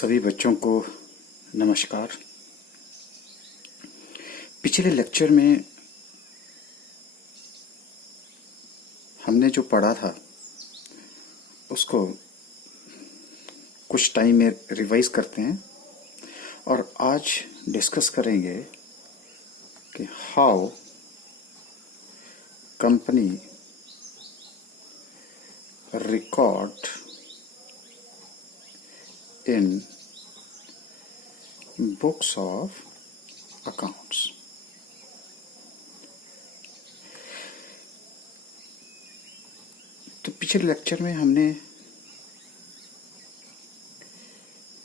सभी बच्चों को नमस्कार। पिछले लेक्चर में हमने जो पढ़ा था उसको कुछ टाइम में रिवाइज करते हैं और आज डिस्कस करेंगे कि how company record in books of accounts. तो पिछले लेक्चर में हमने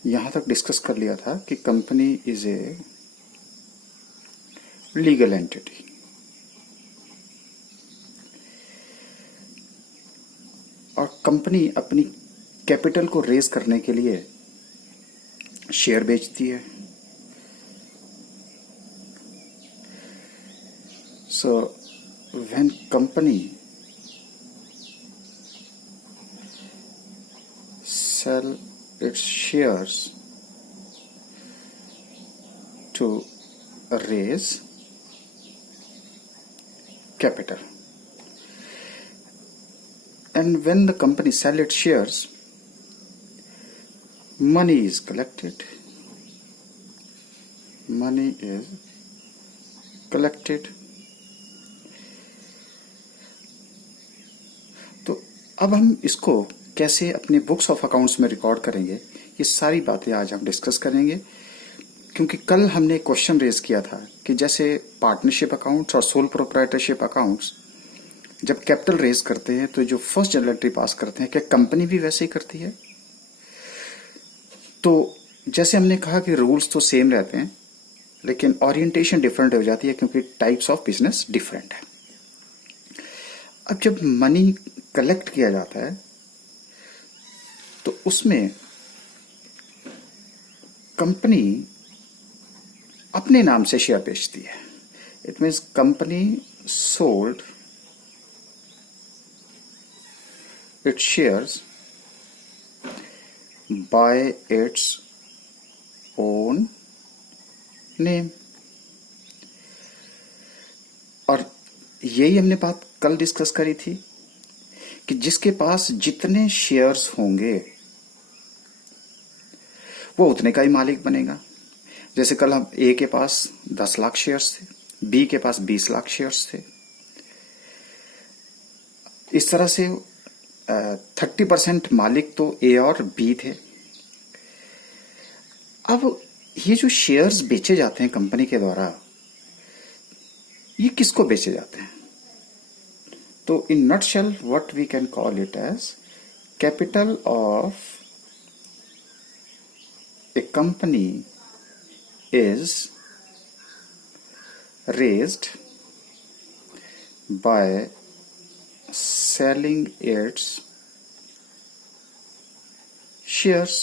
यहां तक डिस्कस कर लिया था कि company is a legal entity. और कंपनी अपनी कैपिटल को रेज करने के लिए शेयर बेचती है। So when company sell its shares to raise capital, and when the company sell its shares, money is collected. Money is collected. तो अब हम इसको कैसे अपने बुक्स ऑफ अकाउंट्स में रिकॉर्ड करेंगे, ये सारी बातें आज हम डिस्कस करेंगे। क्योंकि कल हमने क्वेश्चन रेज किया था कि जैसे पार्टनरशिप अकाउंट्स और सोल प्रोप्राइटरशिप अकाउंट्स जब कैपिटल रेज करते हैं तो जो फर्स्ट जर्नल एंट्री पास करते हैं, क्या कंपनी भी वैसे ही करती है? तो जैसे हमने कहा कि रूल्स तो सेम रहते हैं लेकिन ओरिएंटेशन डिफरेंट हो जाती है क्योंकि टाइप्स ऑफ बिजनेस डिफरेंट है। अब जब मनी कलेक्ट किया जाता है तो उसमें कंपनी अपने नाम से शेयर बेचती है। It means company sold it's shares by its own name। और यही हमने बात कल डिस्कस करी थी कि जिसके पास जितने शेयर्स होंगे वो उतने का ही मालिक बनेगा। जैसे कल हम ए के पास 10 लाख शेयर्स थे, बी के पास 20 लाख शेयर्स थे। इस तरह से 30% मालिक तो ए और बी थे। अब ये जो शेयर्स बेचे जाते हैं कंपनी के द्वारा, ये किसको बेचे जाते हैं? तो in nutshell what we can call it as capital of a company is raised by selling its shares,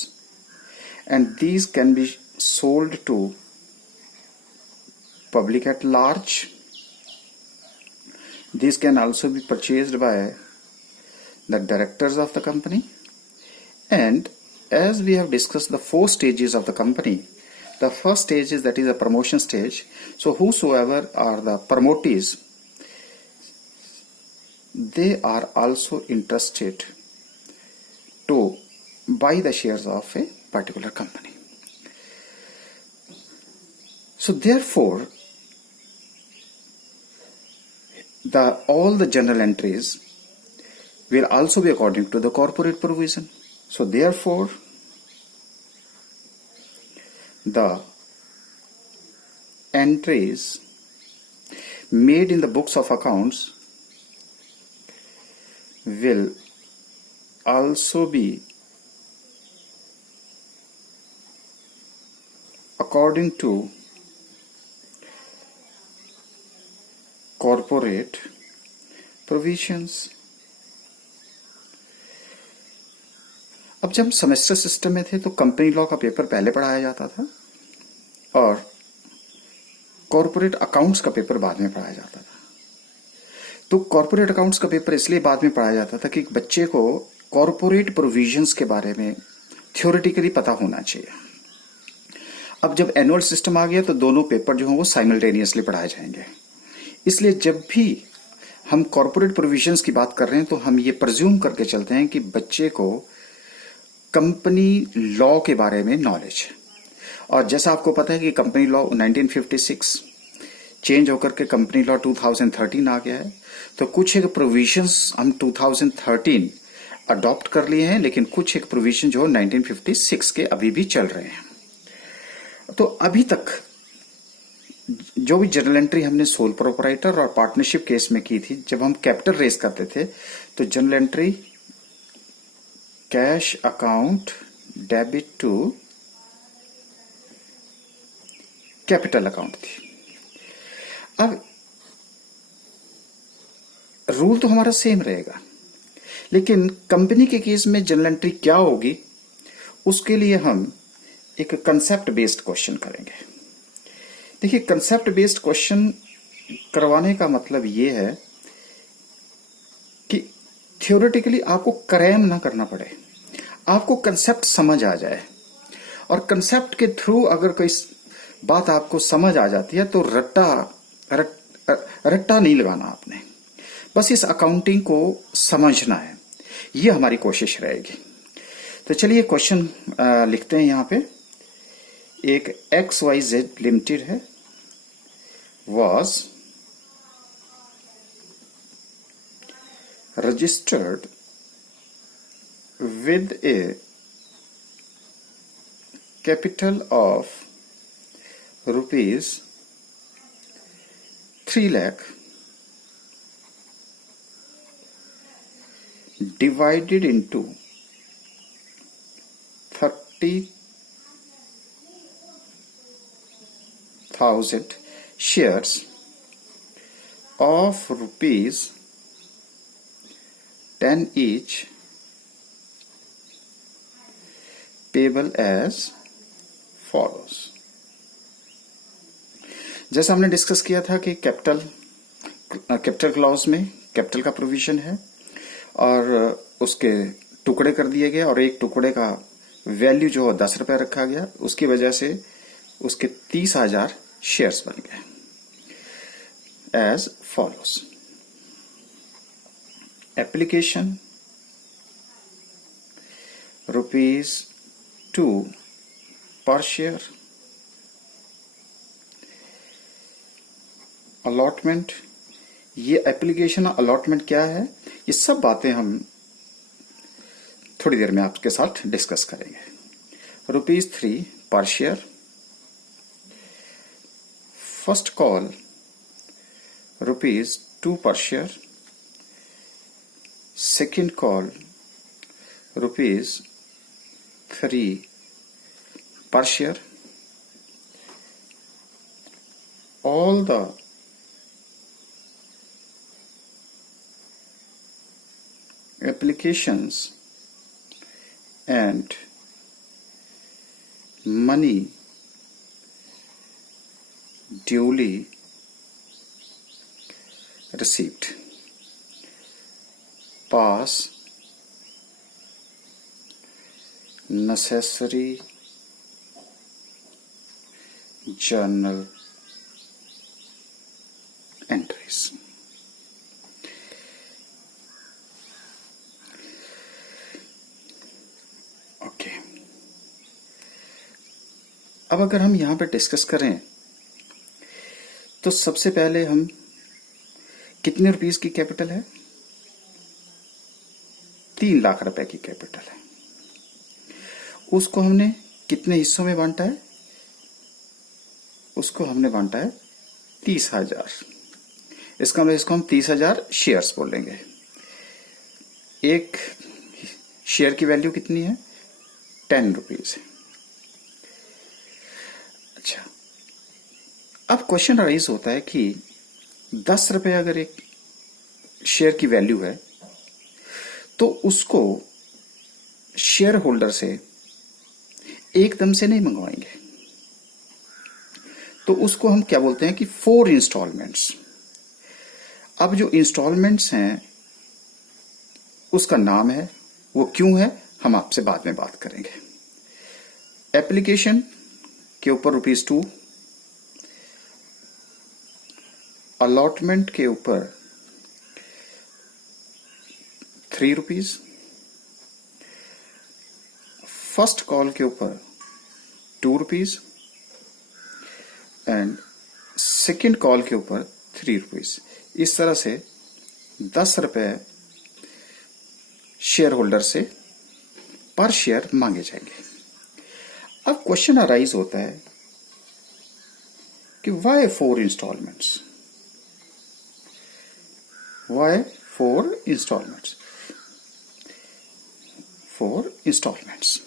and these can be sold to public at large. These can also be purchased by the directors of the company, and as we have discussed the 4 stages of the company, the first stage is that is a promotion stage. So whosoever are the promotees, they are also interested to buy the shares of a particular company. So therefore, all the journal entries will also be according to the corporate provision. So therefore, the entries made in the books of accounts will also be according to corporate provisions. अब जब semester system में थे तो company law का paper पहले पढ़ाया जाता था और कॉर्पोरेट अकाउंट्स का पेपर बाद में पढ़ाया जाता था। तो कॉर्पोरेट अकाउंट्स का पेपर इसलिए बाद में पढ़ाया जाता था कि बच्चे को कॉर्पोरेट प्रोविजंस के बारे में थ्योरेटिकली पता होना चाहिए। अब जब एनुअल सिस्टम आ गया तो दोनों पेपर जो हैं वो साइमल्टेनियसली पढ़ाए जाएंगे। इसलिए जब भी हम कॉर्पोरेट प्रोविजंस की बात कर रहे हैं तो हम ये प्रज्यूम करके चलते हैं कि बच्चे को कंपनी लॉ के बारे में नॉलेज है। और जैसा आपको पता है कि कंपनी लॉ 1956 चेंज होकर के कंपनी लॉ 2013 आ गया है, तो कुछ एक प्रोविजंस हम 2013 अडॉप्ट कर लिए हैं, लेकिन कुछ एक प्रोविजन जो 1956 के अभी भी चल रहे हैं। तो अभी तक जो भी जर्नल एंट्री हमने सोल प्रोपराइटर और पार्टनरशिप केस में की थी, जब हम कैपिटल रेज करते थे तो journal entry cash account debit to capital account थी। अब रूल तो हमारा सेम रहेगा, लेकिन कंपनी के केस में जर्नल एंट्री क्या होगी उसके लिए हम एक कंसेप्ट बेस्ड क्वेश्चन करेंगे। देखिए, कंसेप्ट बेस्ड क्वेश्चन करवाने का मतलब ये है कि थ्योरेटिकली आपको क्रैम ना करना पड़े, आपको कंसेप्ट समझ आ जाए। और कंसेप्ट के थ्रू अगर कोई बात आपको समझ आ जाती है तो रट्टा नहीं लगाना आपने, बस इस अकाउंटिंग को समझना है, ये हमारी कोशिश रहेगी। तो चलिए क्वेश्चन लिखते हैं। यहाँ पे एक XYZ लिमिटेड है, was registered with a capital of rupees 3 lakh divided into 30,000 shares of rupees 10 each payable as follows। जैसा हमने डिस्कस किया था कि कैपिटल क्लॉज में कैपिटल का प्रोविजन है और उसके टुकड़े कर दिए गए और एक टुकड़े का वैल्यू जो है 10 रुपए रखा गया, उसकी वजह से उसके 30,000 शेयर्स बन गए एज फॉलोज। एप्लीकेशन ₹2 पर शेयर, अलॉटमेंट, ये एप्लीकेशन अलॉटमेंट क्या है, ये सब बातें हम थोड़ी देर में आपके साथ डिस्कस करेंगे। ₹3 पर share, first call ₹2 per share, second call ₹3 per share, all the applications and money duly received, pass necessary journal entries। Okay, अब अगर हम यहां पर डिस्कस करें तो सबसे पहले हम कितने रुपीस की कैपिटल है, 3 लाख रुपए की कैपिटल है, उसको हमने कितने हिस्सों में बांटा है, उसको हमने बांटा है 30,000। इसका मतलब इसको हम 30,000 शेयर्स बोलेंगे। एक शेयर की वैल्यू कितनी है, 10 रुपीज है। अच्छा, अब क्वेश्चन राइज होता है कि 10 रुपए अगर एक शेयर की वैल्यू है तो उसको शेयर होल्डर से एकदम से नहीं मंगवाएंगे, तो उसको हम क्या बोलते हैं कि 4 इंस्टॉलमेंट्स। अब जो इंस्टॉलमेंट्स हैं उसका नाम है, वो क्यों है हम आपसे बाद में बात करेंगे। एप्लीकेशन के ऊपर ₹2, अलॉटमेंट के ऊपर ₹3, फर्स्ट कॉल के ऊपर ₹2 एंड सेकेंड कॉल के ऊपर ₹3। इस तरह से ₹10 शेयर होल्डर से पर शेयर मांगे जाएंगे। अब क्वेश्चन अराइज होता है कि why 4 installments, why 4 installments, 4 installments.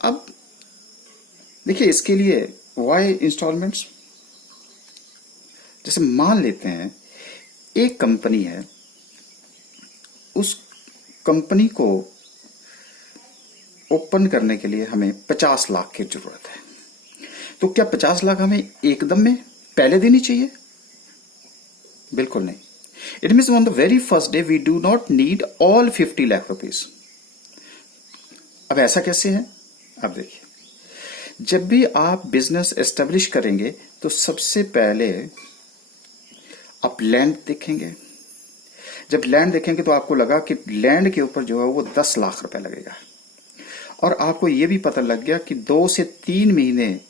अब देखिए इसके लिए वाई इंस्टॉलमेंट्स, जैसे मान लेते हैं एक कंपनी है, उस कंपनी को ओपन करने के लिए हमें 50 लाख की जरूरत है। तो क्या 50 लाख हमें एकदम में पहले दिन ही चाहिए? बिल्कुल नहीं। It means on the very first day we do not need all 50 lakh rupees. अब ऐसा कैसे है? अब देखिए, जब भी आप बिजनेस एस्टेब्लिश करेंगे तो सबसे पहले आप लैंड देखेंगे। जब लैंड देखेंगे तो आपको लगा कि लैंड के ऊपर जो है वो 10 लाख रुपए लगेगा, और आपको ये भी पता लग गया कि 2 से 3 महीने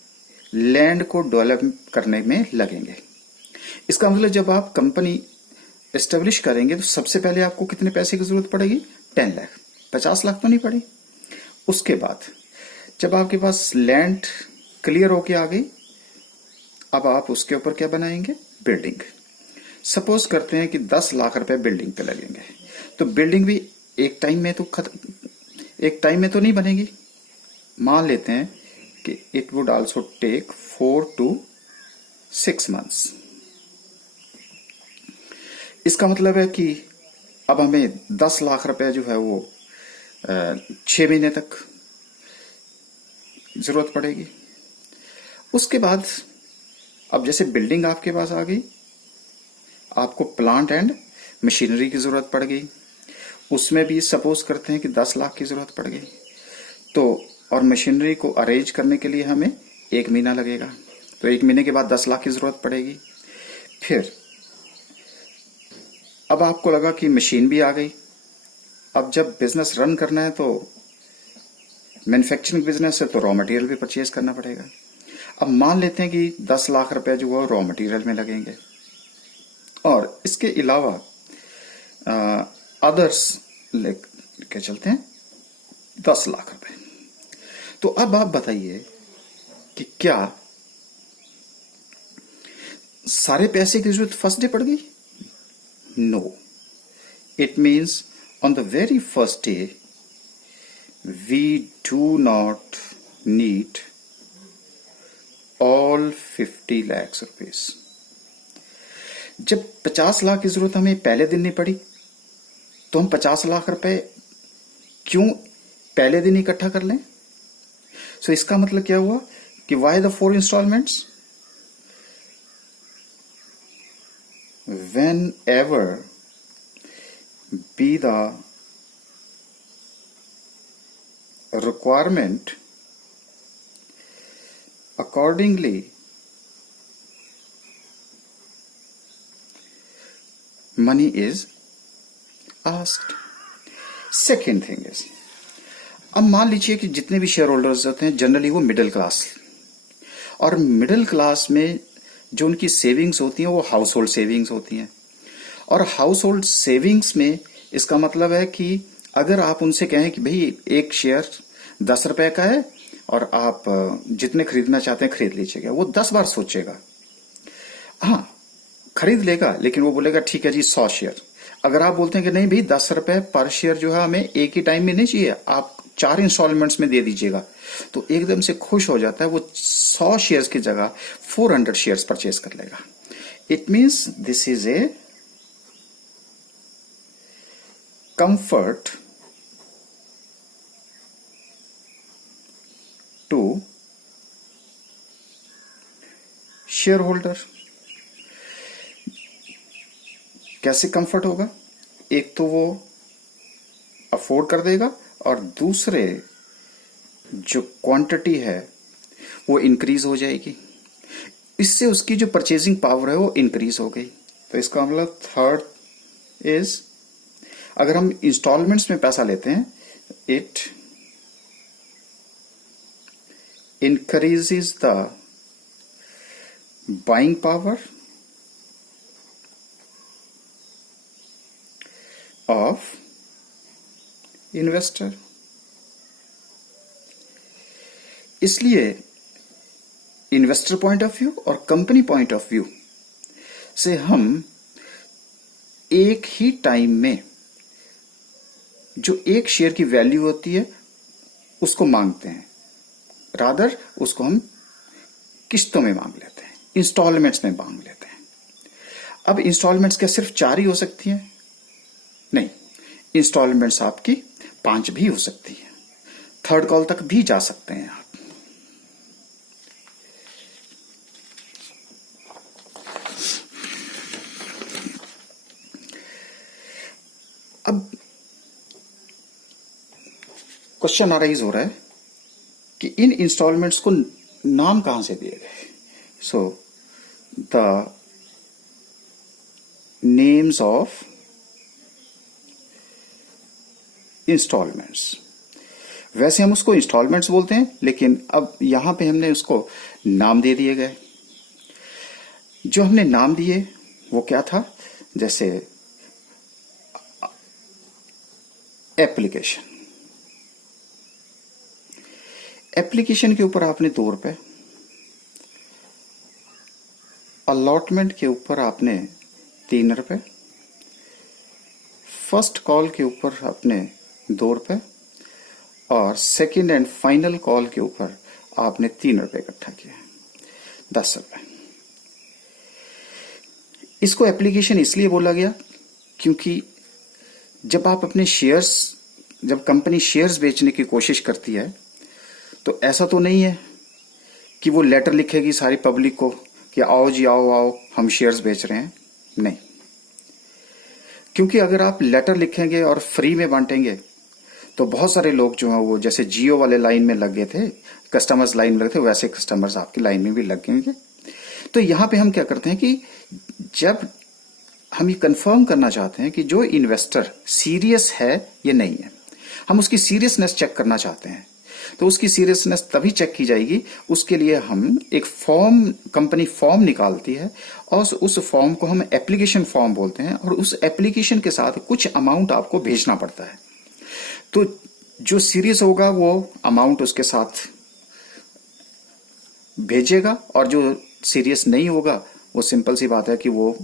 लैंड को डेवलप करने में लगेंगे। इसका मतलब जब आप कंपनी एस्टेब्लिश करेंगे तो सबसे पहले आपको कितने पैसे की जरूरत पड़ेगी? 10 लाख। 50 लाख तो नहीं पड़ी। उसके बाद जब आपके पास लैंड क्लियर होके आ गई, अब आप उसके ऊपर क्या बनाएंगे? बिल्डिंग। सपोज करते हैं कि 10 लाख रुपए बिल्डिंग पे लगेंगे, तो बिल्डिंग भी एक टाइम में तो नहीं बनेगी। मान लेते हैं कि it would also take 4 to 6 months। इसका मतलब है कि अब हमें 10 लाख रुपए जो है वो 6 महीने तक जरूरत पड़ेगी। उसके बाद अब जैसे बिल्डिंग आपके पास आ गई, आपको प्लांट एंड मशीनरी की जरूरत पड़ गई। उसमें भी सपोज करते हैं कि 10 लाख की जरूरत पड़ गई, तो और मशीनरी को अरेंज करने के लिए हमें 1 महीना लगेगा, तो 1 महीने के बाद 10 लाख की जरूरत पड़ेगी। फिर अब आपको लगा कि मशीन भी आ गई। अब जब बिजनेस रन करना है तो मैन्युफैक्चरिंग बिजनेस है तो रॉ मटेरियल भी परचेज करना पड़ेगा। अब मान लेते हैं कि 10 लाख रुपए जो है रॉ मटेरियल में लगेंगे, और इसके अलावा अदर्स लेके चलते हैं 10 लाख रुपए। तो अब आप बताइए कि क्या सारे पैसे की जरूरत फर्स्ट डे पड़ गई? No, it means on the very first day we do not need all 50 lakhs rupees। जब 50 लाख की जरूरत हमें पहले दिन नहीं पड़ी, तो हम 50 लाख रुपए क्यों पहले दिन इकट्ठा कर लें? सो इसका मतलब क्या हुआ कि why the 4 installments? Whenever be the requirement, accordingly money is asked। Second thing is, अब मान लीजिए कि जितने भी शेयर होल्डर्स होते हैं जनरली वो मिडिल क्लास, और मिडिल क्लास में जो उनकी सेविंग्स होती हैं वो हाउस होल्ड सेविंग्स होती हैं। और हाउस होल्ड सेविंग्स में इसका मतलब है कि अगर आप उनसे कहें कि भाई एक शेयर 10 रुपए का है और आप जितने खरीदना चाहते हैं खरीद लीजिएगा, वो 10 बार सोचेगा। हाँ, खरीद लेगा, लेकिन वो बोलेगा ठीक है जी 100 शेयर। अगर आप बोलते हैं कि नहीं भाई 10 रुपए पर शेयर जो है हमें एक ही टाइम में नहीं चाहिए, आप 4 इंस्टॉलमेंट्स में दे दीजिएगा, तो एकदम से खुश हो जाता है। वो 100 शेयर्स की जगह 400 शेयर्स परचेज कर लेगा। It means this is a comfort to shareholder। कैसे कंफर्ट होगा? एक तो वो अफोर्ड कर देगा और दूसरे जो क्वांटिटी है वो इंक्रीज हो जाएगी। इससे उसकी जो परचेजिंग पावर है वो इंक्रीज हो गई। तो इसका मतलब थर्ड इज, अगर हम इंस्टॉलमेंट्स में पैसा लेते हैं, it increases the buying power of investor। इसलिए इन्वेस्टर पॉइंट ऑफ व्यू और कंपनी पॉइंट ऑफ व्यू से हम एक ही टाइम में जो एक शेयर की वैल्यू होती है उसको मांगते हैं, रादर उसको हम किस्तों में मांग लेते हैं, इंस्टॉलमेंट्स में मांग लेते हैं। अब इंस्टॉलमेंट्स क्या सिर्फ 4 ही हो सकती हैं? नहीं, इंस्टॉलमेंट्स आपकी 5 भी हो सकती है, थर्ड कॉल तक भी जा सकते हैं आप। अब क्वेश्चन अराइज हो रहा है कि इन इंस्टॉलमेंट्स को नाम कहां से दिए गए। So the names of installments, वैसे हम उसको इंस्टॉलमेंट्स बोलते हैं, लेकिन अब यहां पे हमने उसको नाम दे दिए गए। जो हमने नाम दिए वो क्या था, जैसे एप्लीकेशन, एप्लीकेशन के ऊपर आपने 2 रुपए, अलॉटमेंट के ऊपर आपने 3 रुपए, फर्स्ट कॉल के ऊपर आपने 2 रुपए और सेकंड एंड फाइनल कॉल के ऊपर आपने 3 रुपए इकट्ठा किया, 10 रुपए। इसको एप्लीकेशन इसलिए बोला गया क्योंकि जब आप अपने शेयर्स, जब कंपनी शेयर्स बेचने की कोशिश करती है तो ऐसा तो नहीं है कि वो लेटर लिखेगी सारी पब्लिक को कि आओ जी आओ आओ हम शेयर्स बेच रहे हैं, नहीं। क्योंकि अगर आप लेटर लिखेंगे और फ्री में बांटेंगे तो बहुत सारे लोग जो हैं वो जैसे जियो वाले लाइन में लग गए थे, कस्टमर्स लाइन में लगे थे, वैसे कस्टमर्स आपकी लाइन में भी लग गएंगे। तो यहां पे हम क्या करते हैं कि जब हम ये कंफर्म करना चाहते हैं कि जो इन्वेस्टर सीरियस है या नहीं है, हम उसकी सीरियसनेस चेक करना चाहते हैं, तो उसकी सीरियसनेस तभी चेक की जाएगी। उसके लिए हम एक फॉर्म, कंपनी फॉर्म निकालती है और उस फॉर्म को हम एप्लीकेशन फॉर्म बोलते हैं और उस एप्लीकेशन के साथ कुछ अमाउंट आपको भेजना पड़ता है। तो जो सीरियस होगा वो अमाउंट उसके साथ भेजेगा और जो सीरियस नहीं होगा वो सिंपल सी बात है कि वो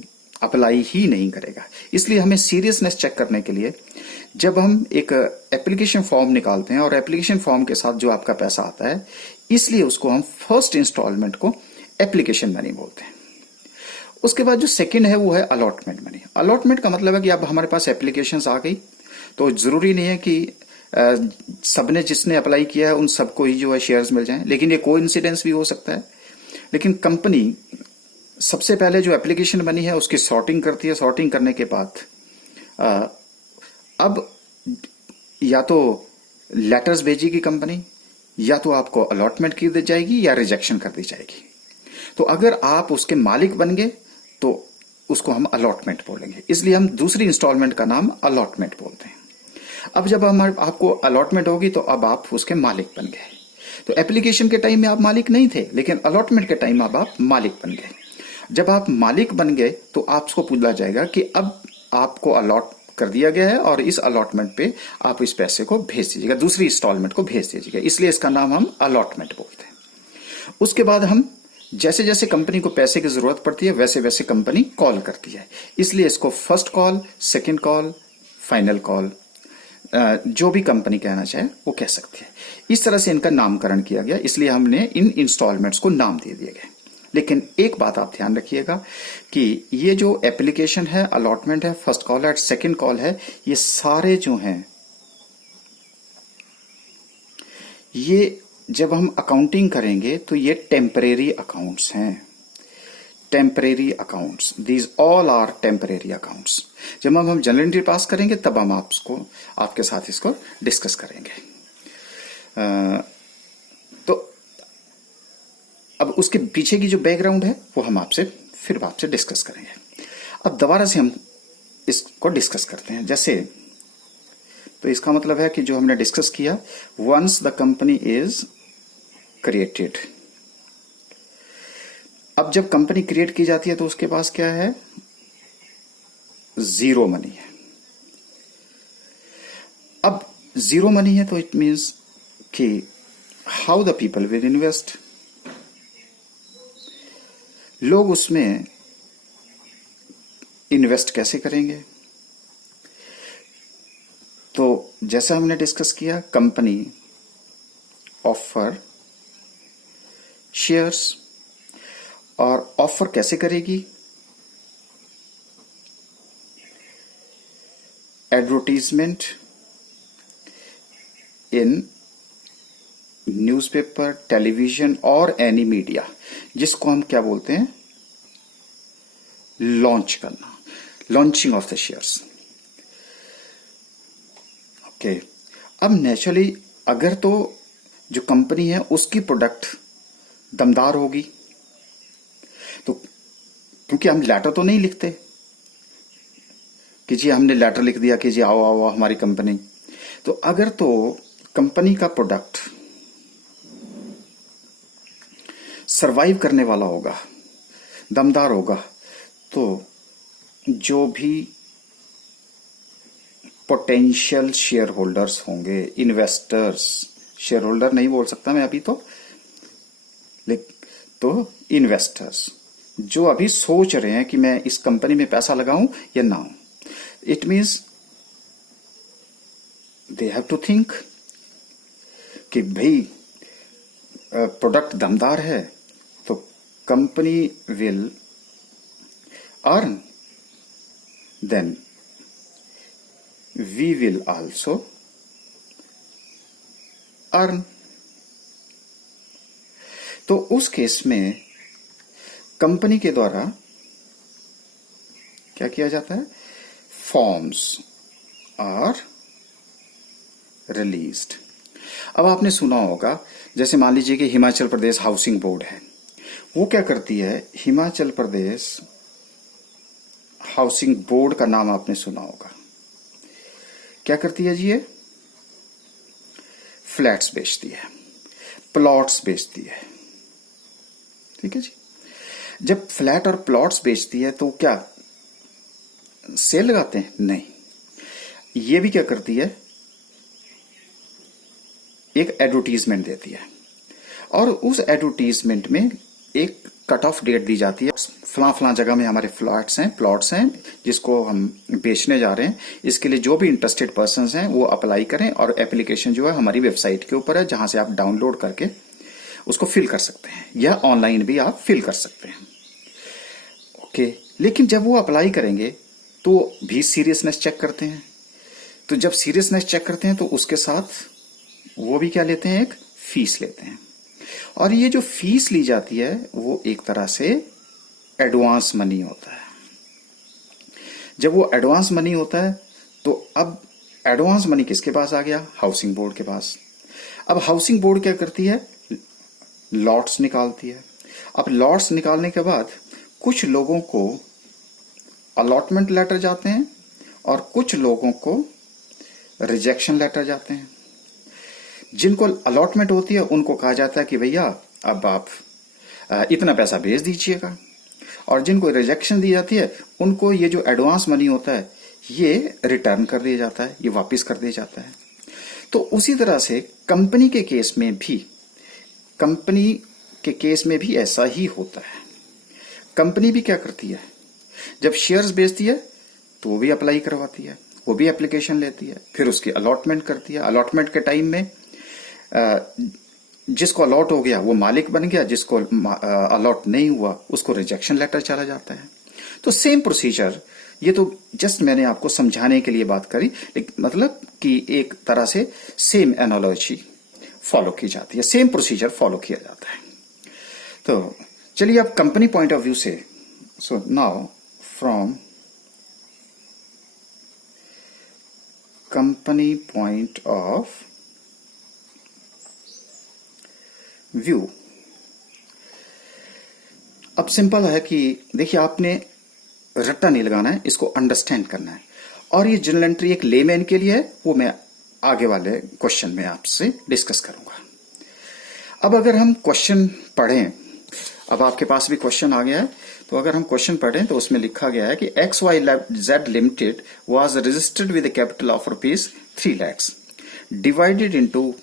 अप्लाई ही नहीं करेगा। इसलिए हमें सीरियसनेस चेक करने के लिए जब हम एक एप्लीकेशन फॉर्म निकालते हैं और एप्लीकेशन फॉर्म के साथ जो आपका पैसा आता है, इसलिए उसको हम फर्स्ट इंस्टॉलमेंट को एप्लीकेशन मनी बोलते हैं। उसके बाद जो सेकंड है वो है अलॉटमेंट मनी। अलॉटमेंट का मतलब है कि अब हमारे पास एप्लीकेशंस आ गई तो जरूरी नहीं है कि सबने जिसने अप्लाई किया है उन सबको ही जो है शेयर्स मिल जाएं, लेकिन ये कोइंसिडेंस भी हो सकता है। लेकिन कंपनी सबसे पहले जो एप्लीकेशन बनी है उसकी सॉर्टिंग करती है, सॉर्टिंग करने के बाद अब या तो लेटर्स भेजेगी कंपनी, या तो आपको अलॉटमेंट की दी जाएगी या रिजेक्शन कर दी जाएगी। तो अगर आप उसके मालिक बन गए तो उसको हम अलॉटमेंट बोलेंगे, इसलिए हम दूसरी इंस्टॉलमेंट का नाम अलॉटमेंट बोलते हैं। अब जब आपको अलॉटमेंट होगी तो अब आप उसके मालिक बन गए। तो एप्लीकेशन के टाइम में आप मालिक नहीं थे, लेकिन अलॉटमेंट के टाइम अब आप मालिक बन गए। जब आप मालिक बन गए तो आपको पूछा जाएगा कि अब आपको अलॉट कर दिया गया है और इस अलॉटमेंट पे आप इस पैसे को भेज दीजिएगा, दूसरी इंस्टॉलमेंट को भेज दीजिएगा, इसलिए इसका नाम हम अलॉटमेंट बोलते हैं। उसके बाद हम जैसे जैसे कंपनी को पैसे की जरूरत पड़ती है वैसे वैसे कंपनी कॉल करती है, इसलिए इसको first call, second call, final call, जो भी कंपनी कहना चाहे वो कह सकती है। इस तरह से इनका नामकरण किया गया, इसलिए हमने इन इंस्टॉलमेंट्स को नाम दे दिए गए। लेकिन एक बात आप ध्यान रखिएगा कि ये जो एप्लीकेशन है, अलॉटमेंट है, फर्स्ट कॉल है, सेकंड कॉल है, ये सारे जो हैं ये जब हम अकाउंटिंग करेंगे तो ये टेम्परेरी अकाउंट्स हैं। Temporary accounts, these all are temporary accounts. जब हम जनरल एंट्री पास करेंगे तब हम आपके साथ इसको डिस्कस करेंगे। तो अब उसके पीछे की जो बैकग्राउंड है वो हम फिर आपसे डिस्कस करेंगे। अब दोबारा से हम इसको डिस्कस करते हैं। जैसे तो इसका मतलब है कि जो हमने डिस्कस किया, once the company is created, अब जब कंपनी क्रिएट की जाती है तो उसके पास क्या है, जीरो मनी है। अब जीरो मनी है तो इट मीन्स कि how the people will invest, लोग उसमें इन्वेस्ट कैसे करेंगे। तो जैसा हमने डिस्कस किया, कंपनी ऑफर शेयर्स, और ऑफर कैसे करेगी, एडवर्टीजमेंट इन न्यूज़पेपर, टेलीविजन और एनी मीडिया, जिसको हम क्या बोलते हैं, लॉन्च करना, launching of the shares. Okay, अब नेचुरली अगर तो जो कंपनी है उसकी प्रोडक्ट दमदार होगी, तो क्योंकि हम लेटर तो नहीं लिखते कि जी हमने लेटर लिख दिया कि जी आओ आओ हमारी कंपनी, तो अगर तो कंपनी का प्रोडक्ट सरवाइव करने वाला होगा, दमदार होगा, तो जो भी पोटेंशियल शेयर होल्डर्स होंगे, इन्वेस्टर्स, शेयर होल्डर नहीं बोल सकता मैं अभी तो इन्वेस्टर्स जो अभी सोच रहे हैं कि मैं इस कंपनी में पैसा लगाऊं या ना, it means they have to think कि भाई प्रोडक्ट दमदार है तो company will earn, then we will also earn. तो उस केस में कंपनी के द्वारा क्या किया जाता है, फॉर्म्स आर रिलीज्ड। अब आपने सुना होगा, जैसे मान लीजिए कि हिमाचल प्रदेश हाउसिंग बोर्ड है, वो क्या करती है, हिमाचल प्रदेश हाउसिंग बोर्ड का नाम आपने सुना होगा, क्या करती है जी, ये फ्लैट्स बेचती है, प्लॉट्स बेचती है, ठीक है जी। जब फ्लैट और प्लॉट्स बेचती है तो क्या सेल लगाते हैं, नहीं, ये भी क्या करती है, एक एडवर्टीजमेंट देती है, और उस एडवर्टीजमेंट में एक कट ऑफ डेट दी जाती है, फला फला जगह में हमारे फ्लैट्स हैं, प्लॉट्स हैं, जिसको हम बेचने जा रहे हैं, इसके लिए जो भी इंटरेस्टेड पर्संस हैं वो अप्लाई करें, और एप्लीकेशन जो है हमारी वेबसाइट के ऊपर है, जहां से आप डाउनलोड करके उसको फिल कर सकते हैं, या ऑनलाइन भी आप फिल कर सकते हैं। ओके, लेकिन जब वो अप्लाई करेंगे तो भी सीरियसनेस चेक करते हैं, तो जब सीरियसनेस चेक करते हैं तो उसके साथ वो भी क्या लेते हैं, एक फीस लेते हैं, और ये जो फीस ली जाती है वो एक तरह से एडवांस मनी होता है। जब वो एडवांस मनी होता है तो अब एडवांस मनी किसके पास आ गया, हाउसिंग बोर्ड के पास। अब हाउसिंग बोर्ड क्या करती है, लॉट्स निकालती है। अब लॉट्स निकालने के बाद कुछ लोगों को अलॉटमेंट लेटर जाते हैं और कुछ लोगों को रिजेक्शन लेटर जाते हैं। जिनको अलॉटमेंट होती है उनको कहा जाता है कि भैया अब आप इतना पैसा भेज दीजिएगा, और जिनको रिजेक्शन दी जाती है उनको ये जो एडवांस मनी होता है ये रिटर्न कर दिया जाता है, ये वापस कर दिया जाता है। तो उसी तरह से कंपनी के केस में भी ऐसा ही होता है। कंपनी भी क्या करती है, जब शेयर्स बेचती है तो वो भी अप्लाई करवाती है, वो भी एप्लीकेशन लेती है, फिर उसकी अलॉटमेंट करती है। अलॉटमेंट के टाइम में जिसको अलॉट हो गया वो मालिक बन गया, जिसको अलॉट नहीं हुआ उसको रिजेक्शन लेटर चला जाता है। तो सेम प्रोसीजर, ये तो जस्ट मैंने आपको समझाने के लिए बात करी, मतलब कि एक तरह से सेम एनालॉजी फॉलो की जाती है, सेम प्रोसीजर फॉलो किया जाता है। तो चलिए अब कंपनी पॉइंट ऑफ व्यू से So now from company point of view, अब सिंपल है कि देखिए आपने रट्टा नहीं लगाना है, इसको अंडरस्टैंड करना है। और ये जर्नल एंट्री एक लेमैन के लिए है, वो मैं आगे वाले क्वेश्चन में आपसे डिस्कस करूंगा। अब अगर हम क्वेश्चन पढ़ें, अब आपके पास भी क्वेश्चन आ गया है, तो अगर हम क्वेश्चन पढ़ें तो उसमें लिखा गया है कि XYZ limited was registered with capital of ₹3 lakhs divided into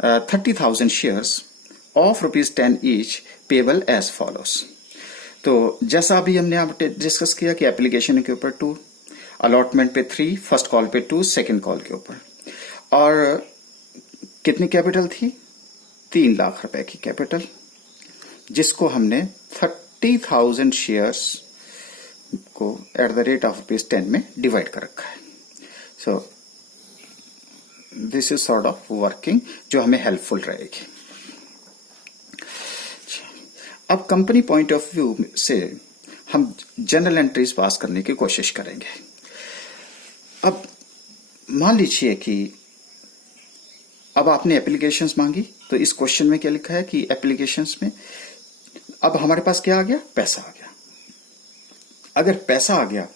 30,000 shares of ₹10 each payable as follows. तो जैसा अभी हमने यहाँ पे डिस्कस किया कि एप्लीकेशन के ऊपर 2, अलॉटमेंट पे 3, फर्स्ट कॉल पे 2, सेकंड कॉल के ऊपर, और कितनी कैपिटल थी? 3 लाख रुपए की कैपिटल, जिसको हमने 30,000 शेयर्स को एट द रेट ऑफ ₹10 में डिवाइड कर रखा है। So this is sort of working जो हमें हेल्पफुल रहेगी। अब कंपनी पॉइंट ऑफ व्यू से हम जनरल एंट्रीज पास करने की कोशिश करेंगे। अब मान लीजिए कि अब आपने एप्लीकेशंस मांगी, तो इस क्वेश्चन में क्या लिखा है कि एप्लीकेशंस में अब हमारे पास क्या आ गया? पैसा आ गया। अगर पैसा आ गया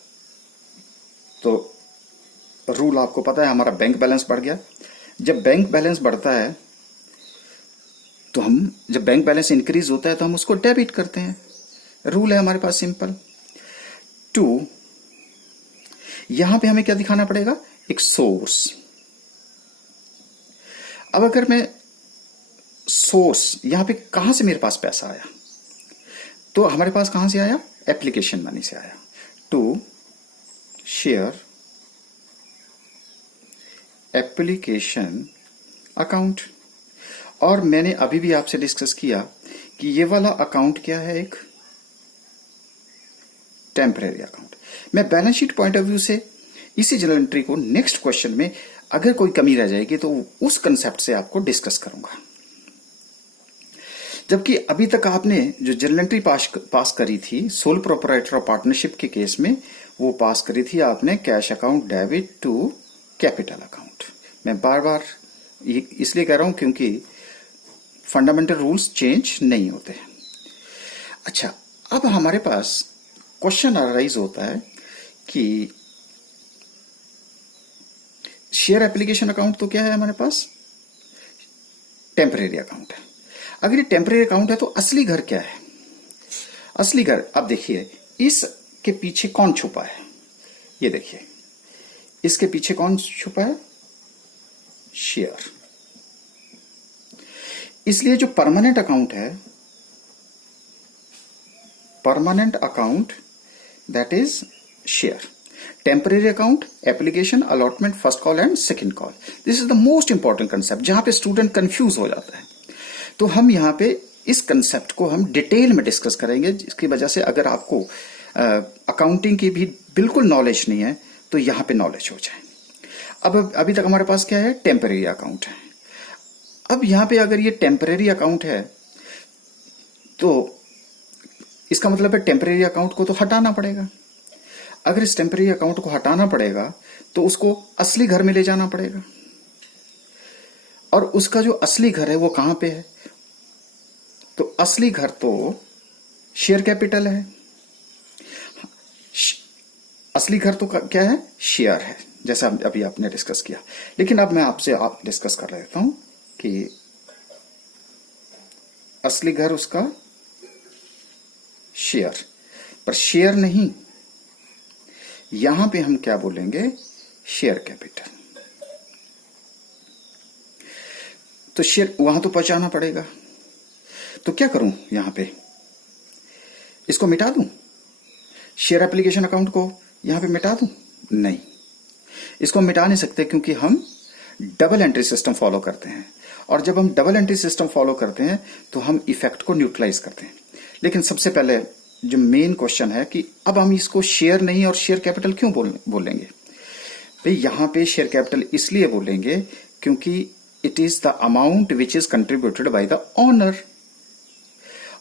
तो रूल आपको पता है, हमारा बैंक बैलेंस बढ़ गया। जब बैंक बैलेंस बढ़ता है तो जब बैंक बैलेंस इंक्रीज होता है तो हम उसको डेबिट करते हैं। रूल है हमारे पास सिंपल। 2, यहां पे हमें क्या दिखाना पड़ेगा? एक सोर्स। अब अगर मैं सोर्स यहां पे कहां से मेरे पास पैसा आया, तो हमारे पास कहां से आया? एप्लीकेशन मनी से आया। 2 शेयर एप्लीकेशन अकाउंट। और मैंने अभी भी आपसे डिस्कस किया कि ये वाला अकाउंट क्या है? एक टेम्परेरी अकाउंट। मैं balance sheet point of view से इसी जर्नल एंट्री को नेक्स्ट क्वेश्चन में अगर कोई कमी रह जाएगी तो उस कंसेप्ट से आपको डिस्कस करूंगा। जबकि अभी तक आपने जो जर्नल एंट्री पास करी थी सोल प्रोपराइटर और पार्टनरशिप के केस में, वो पास करी थी आपने cash account debit to capital account. मैं बार बार इसलिए कह रहा हूं क्योंकि फंडामेंटल रूल्स चेंज नहीं होते हैं। अच्छा, अब हमारे पास क्वेश्चन अराइज होता है कि शेयर एप्लीकेशन अकाउंट तो क्या है हमारे पास? टेम्परेरी अकाउंट है। अगर ये टेम्परेरी अकाउंट है तो असली घर क्या है? असली घर, अब देखिए इसके पीछे कौन छुपा है? ये देखिए, इसके पीछे कौन छुपा है? शेयर। इसलिए जो परमानेंट अकाउंट है, permanent account that is share. Temporary account application, allotment, first call and second call. This is the most important concept जहां पे स्टूडेंट कंफ्यूज हो जाता है। तो हम यहां पे इस कंसेप्ट को हम डिटेल में डिस्कस करेंगे, जिसकी वजह से अगर आपको अकाउंटिंग की भी बिल्कुल नॉलेज नहीं है तो यहां पे नॉलेज हो जाए। अब अभी तक हमारे पास क्या है? टेम्परेरी अकाउंट है। अब यहां पे अगर ये टेम्परेरी अकाउंट है तो इसका मतलब है टेम्परेरी अकाउंट को तो हटाना पड़ेगा। अगर इस टेम्परेरी अकाउंट को हटाना पड़ेगा तो उसको असली घर में ले जाना पड़ेगा, और उसका जो असली घर है वो कहां पे है? तो असली घर तो शेयर कैपिटल है। असली घर तो क्या है? शेयर है, जैसा अभी आपने डिस्कस किया। लेकिन अब मैं आपसे डिस्कस कर लेता हूं कि असली घर उसका शेयर, पर शेयर नहीं, यहां पे हम क्या बोलेंगे? Share capital. तो शेयर वहां तो पहुंचाना पड़ेगा। तो क्या करूं? यहां पे इसको मिटा दूं? शेयर एप्लीकेशन अकाउंट को यहां पे मिटा दूं? नहीं, इसको मिटा नहीं सकते क्योंकि हम डबल एंट्री सिस्टम फॉलो करते हैं, और जब हम डबल एंट्री सिस्टम फॉलो करते हैं तो हम इफेक्ट को न्यूट्रलाइज करते हैं। लेकिन सबसे पहले जो मेन क्वेश्चन है कि अब हम इसको शेयर नहीं और शेयर कैपिटल क्यों बोलेंगे? भाई यहां पे शेयर कैपिटल इसलिए बोलेंगे क्योंकि it is the amount which is contributed by the owner,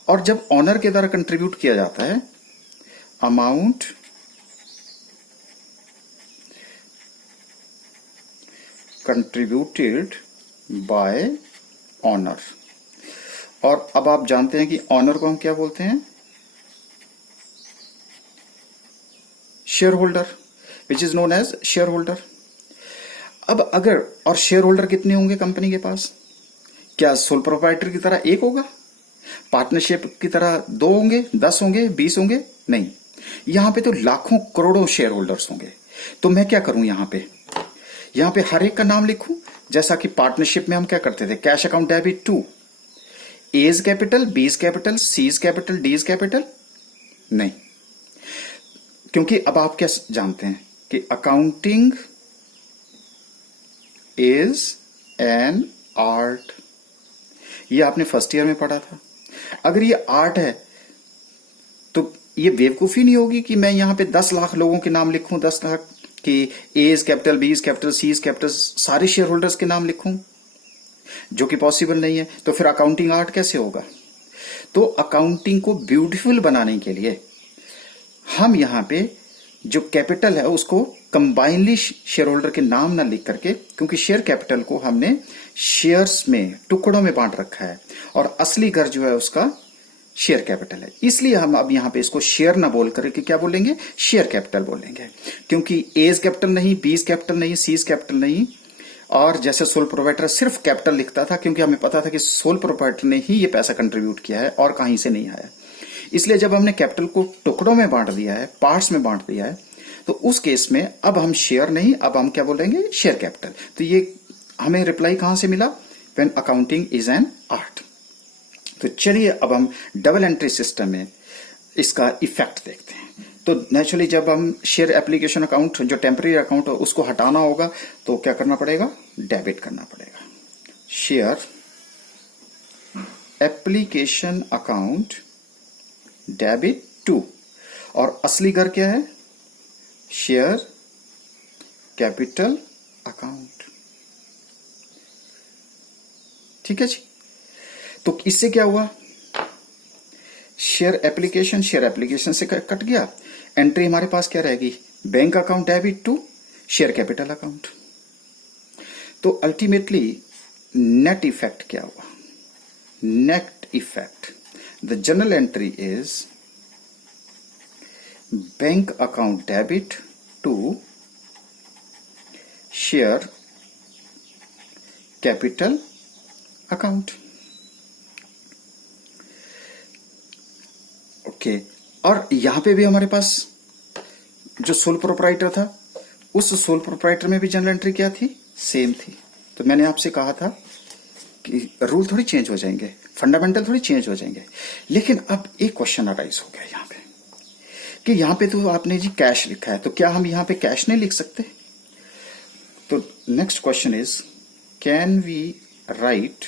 और जब ओनर के द्वारा कंट्रीब्यूट किया जाता है अमाउंट कंट्रीब्यूटेड बाय ऑनर। और अब आप जानते हैं कि ऑनर को हम क्या बोलते हैं? Shareholder, which is known as shareholder. अब अगर, और शेयर होल्डर कितने होंगे कंपनी के पास? क्या सोल प्रोप्राइटर की तरह एक होगा? पार्टनरशिप की तरह 2 होंगे, 10 होंगे, 20 होंगे? नहीं, यहां पे तो लाखों करोड़ों शेयर होल्डर्स होंगे। तो मैं क्या करूं यहां पे हर एक का नाम लिखूं, जैसा कि पार्टनरशिप में हम क्या करते थे, cash account debit to A's capital, B's capital, C's capital, D's capital? नहीं, क्योंकि अब आप क्या जानते हैं कि अकाउंटिंग इज एन आर्ट। ये आपने फर्स्ट ईयर में पढ़ा था। अगर ये आर्ट है तो ये बेवकूफी नहीं होगी कि मैं यहां पे 10 लाख लोगों के नाम लिखूं, 10 लाख कि A's capital, B's capital, C's capital, सारे शेयर होल्डर्स के नाम लिखूं, जो कि पॉसिबल नहीं है। तो फिर अकाउंटिंग आर्ट कैसे होगा? तो अकाउंटिंग को ब्यूटीफुल बनाने के लिए हम यहां पे जो कैपिटल है उसको कंबाइनली शेयर होल्डर के नाम ना लिख करके, क्योंकि शेयर कैपिटल को हमने शेयर्स में, टुकड़ों में बांट रखा है, और असली घर जो है उसका शेयर कैपिटल है। इसलिए हम अब यहां पे इसको शेयर ना बोल करके क्या बोलेंगे? शेयर कैपिटल बोलेंगे। क्योंकि एज कैपिटल नहीं, बीज कैपिटल नहीं, सीज कैपिटल नहीं, और जैसे सोल प्रोप्राइटर सिर्फ कैपिटल लिखता था, क्योंकि हमें पता था कि सोल प्रोप्राइटर ने ही ये पैसा कंट्रीब्यूट किया है और कहीं से नहीं आया। इसलिए जब हमने कैपिटल को टुकड़ों में बांट दिया है, पार्ट्स में बांट दिया है, तो उस केस में अब हम शेयर नहीं, अब हम क्या बोलेंगे? Share capital. तो ये हमें रिप्लाई कहां से मिला? When accounting is an art. तो चलिए अब हम डबल एंट्री सिस्टम में इसका इफेक्ट देखते हैं। तो नेचुरली जब हम शेयर एप्लीकेशन अकाउंट, जो टेम्पररी अकाउंट है, उसको हटाना होगा तो क्या करना पड़ेगा? डेबिट करना पड़ेगा। Share application account debit to, और असली घर क्या है? Share capital account. ठीक है जी। तो इससे क्या हुआ? शेयर एप्लीकेशन से कट गया। एंट्री हमारे पास क्या रहेगी? Bank account debit to share capital account. तो अल्टीमेटली नेट इफेक्ट क्या हुआ? Net effect, the journal entry is bank account debit to share capital account. Okay, और यहां पे भी हमारे पास जो सोल प्रोप्राइटर था, उस सोल प्रोप्राइटर में भी जनरल एंट्री क्या थी? सेम थी। तो मैंने आपसे कहा था कि रूल थोड़ी चेंज हो जाएंगे, फंडामेंटल थोड़ी चेंज हो जाएंगे। लेकिन अब एक क्वेश्चन अराइज हो गया यहां पे कि यहां पे तो आपने जी कैश लिखा है, तो क्या हम यहां पे कैश नहीं लिख सकते? तो next question is, can we write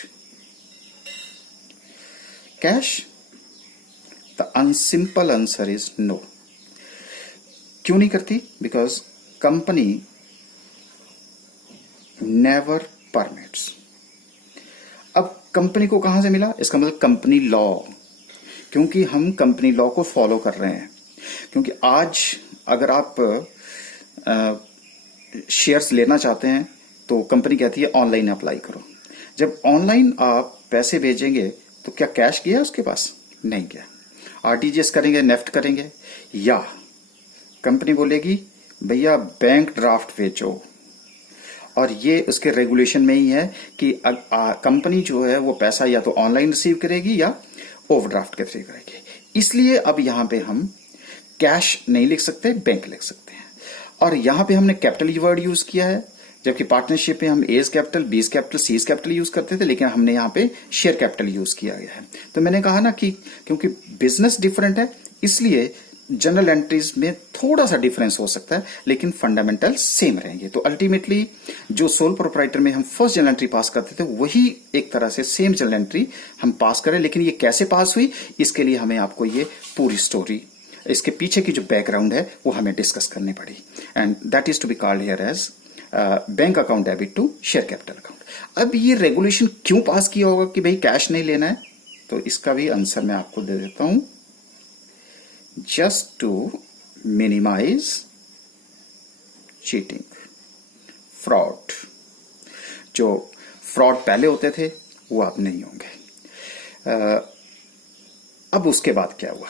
cash? The unsimple answer is no. क्यों नहीं करती? Because company never permits. अब कंपनी को कहां से मिला? इसका मतलब कंपनी लॉ, क्योंकि हम कंपनी लॉ को फॉलो कर रहे हैं। क्योंकि आज अगर आप शेयर्स लेना चाहते हैं तो कंपनी कहती है ऑनलाइन अप्लाई करो। जब ऑनलाइन आप पैसे भेजेंगे तो क्या कैश गया उसके पास? नहीं गया। आरटीजीएस करेंगे, नेफ्ट करेंगे, या कंपनी बोलेगी भैया बैंक ड्राफ्ट भेजो, और ये उसके रेगुलेशन में ही है कि कंपनी जो है वो पैसा या तो ऑनलाइन रिसीव करेगी या ओवरड्राफ्ट के थ्रू करेगी। इसलिए अब यहां पे हम कैश नहीं लिख सकते, बैंक लिख सकते हैं। और यहां पे हमने कैपिटल वर्ड यूज किया है, जबकि पार्टनरशिप में हम A's capital, B's capital, C's capital use करते थे, लेकिन हमने यहां पे शेयर कैपिटल यूज किया गया है। तो मैंने कहा ना कि क्योंकि बिजनेस डिफरेंट है, इसलिए जनरल एंट्रीज में थोड़ा सा डिफरेंस हो सकता है, लेकिन फंडामेंटल सेम रहेंगे। तो अल्टीमेटली जो सोल प्रोप्राइटर में हम फर्स्ट जनरल एंट्री पास करते थे, वही एक तरह से सेम जनरल एंट्री हम पास करें। लेकिन ये कैसे पास हुई, इसके लिए हमें आपको ये पूरी स्टोरी, इसके पीछे की जो बैकग्राउंड है वो हमें डिस्कस करनी पड़ी, and that is to be called here as bank account debit to share capital account. अब ये रेगुलेशन क्यों पास किया होगा कि भाई कैश नहीं लेना है? तो इसका भी आंसर मैं आपको दे देता हूं just to minimize cheating, fraud. जो फ्रॉड पहले होते थे वो अब नहीं होंगे। अब उसके बाद क्या हुआ?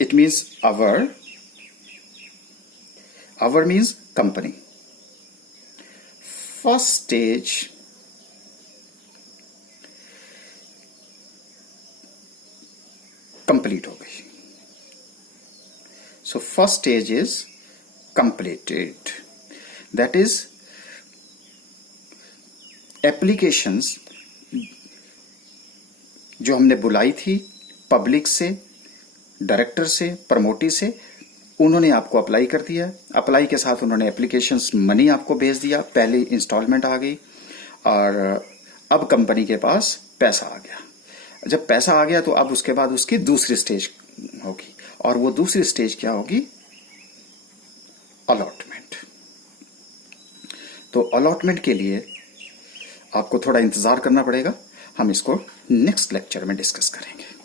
It means our means company. First stage complete हो गई। So first stage is completed. That is applications जो हमने बुलाई थी पब्लिक से, डायरेक्टर से, प्रमोटी से, उन्होंने आपको अप्लाई कर दिया। अप्लाई के साथ उन्होंने एप्लीकेशंस मनी आपको भेज दिया, पहली इंस्टॉलमेंट आ गई और अब कंपनी के पास पैसा आ गया। जब पैसा आ गया तो अब उसके बाद उसकी दूसरी स्टेज होगी और वो दूसरी स्टेज क्या होगी? अलॉटमेंट। तो अलॉटमेंट के लिए आपको थोड़ा इंतजार करना पड़ेगा। हम इसको नेक्स्ट लेक्चर में डिस्कस करेंगे।